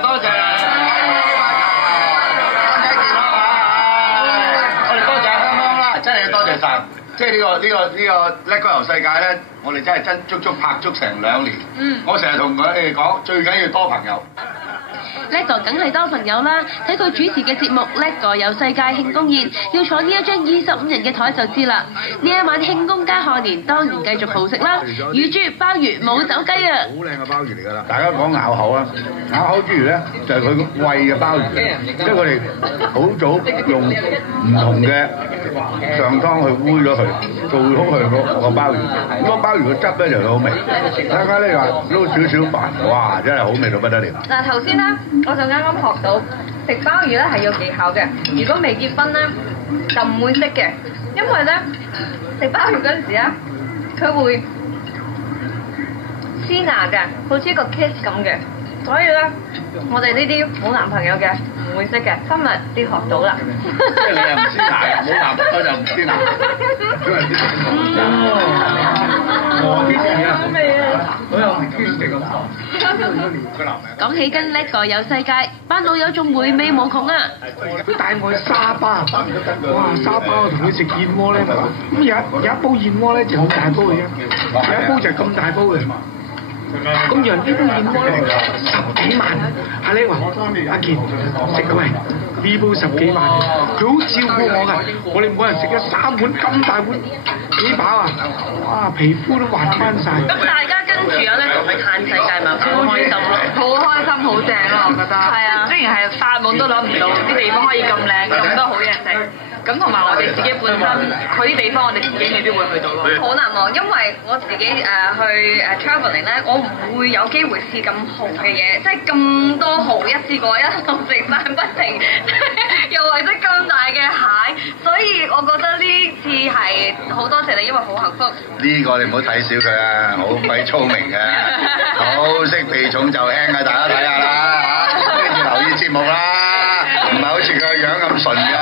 多謝，身體健康啊！我哋多謝香港啦，真係多謝晒。即係呢個叻哥遊世界咧，我哋真係足足拍足成2年。我成日同佢哋講，最緊要多朋友。叻哥梗係多朋友啦，睇佢主持嘅節目《叻哥遊世界慶功宴》，要坐呢一張25人嘅台就知啦。呢一晚慶功加賀年，當然繼續豪食啦，乳豬、鮑魚、冇走雞啊！好靚嘅鮑魚嚟㗎啦！大家講咬口啊，咬口之餘咧，就係佢個胃嘅鮑魚，即係佢哋好早用唔同嘅上湯去煨咗佢，做好佢個鮑魚。咁個鮑魚嘅汁咧就好味。大家咧話撈少少飯，哇！真係好味到不得了。嗱頭先咧，我就啱啱學到食鮑魚咧係有技巧嘅。如果未結婚咧，就唔會識嘅，因為咧食鮑魚嗰陣時咧，佢會黐牙嘅，好似一個 kiss 咁嘅。所以咧，我哋呢啲冇男朋友嘅唔會識嘅，今日先學到啦。即係你又唔黐牙，冇男朋友就唔黐牙。我幾正啊！我又唔 kiss 嘅咁。講起跟叻哥遊世界，班老友仲回味無窮啊！佢帶我去沙巴，哇！沙巴我同佢食燕窩咧，咁有一煲燕窩咧就好大煲嘅啫，有一煲就係咁大煲嘅。咁人呢煲燕窩咧10幾萬，阿叻話阿健食啊喂，呢煲10幾萬，佢好照顧我㗎，我哋每人食咗3碗咁大碗，幾飽啊！哇，皮膚都滑翻晒。咁大家跟住有叻哥去嘆世界咪好開心咯，好開心，好正咯，我覺得。係啊，雖然係發夢都諗唔到啲地方可以咁靚，咁多好嘢食。咁同埋我哋自己本身，佢啲地方我哋自己未必會去到咯。好難忘，因為我自己去travelling 咧，我唔會有機會試咁豪嘅嘢，即係咁多蠔一次過一路食晒不停，又或者咁大嘅蟹，所以我覺得呢次係好多謝你，因為好幸福。呢個你唔好睇小佢啊，好鬼聰明嘅，好識避重就輕啊！大家睇下啦嚇，跟住留意節目啦，唔係好似佢個樣咁純嘅。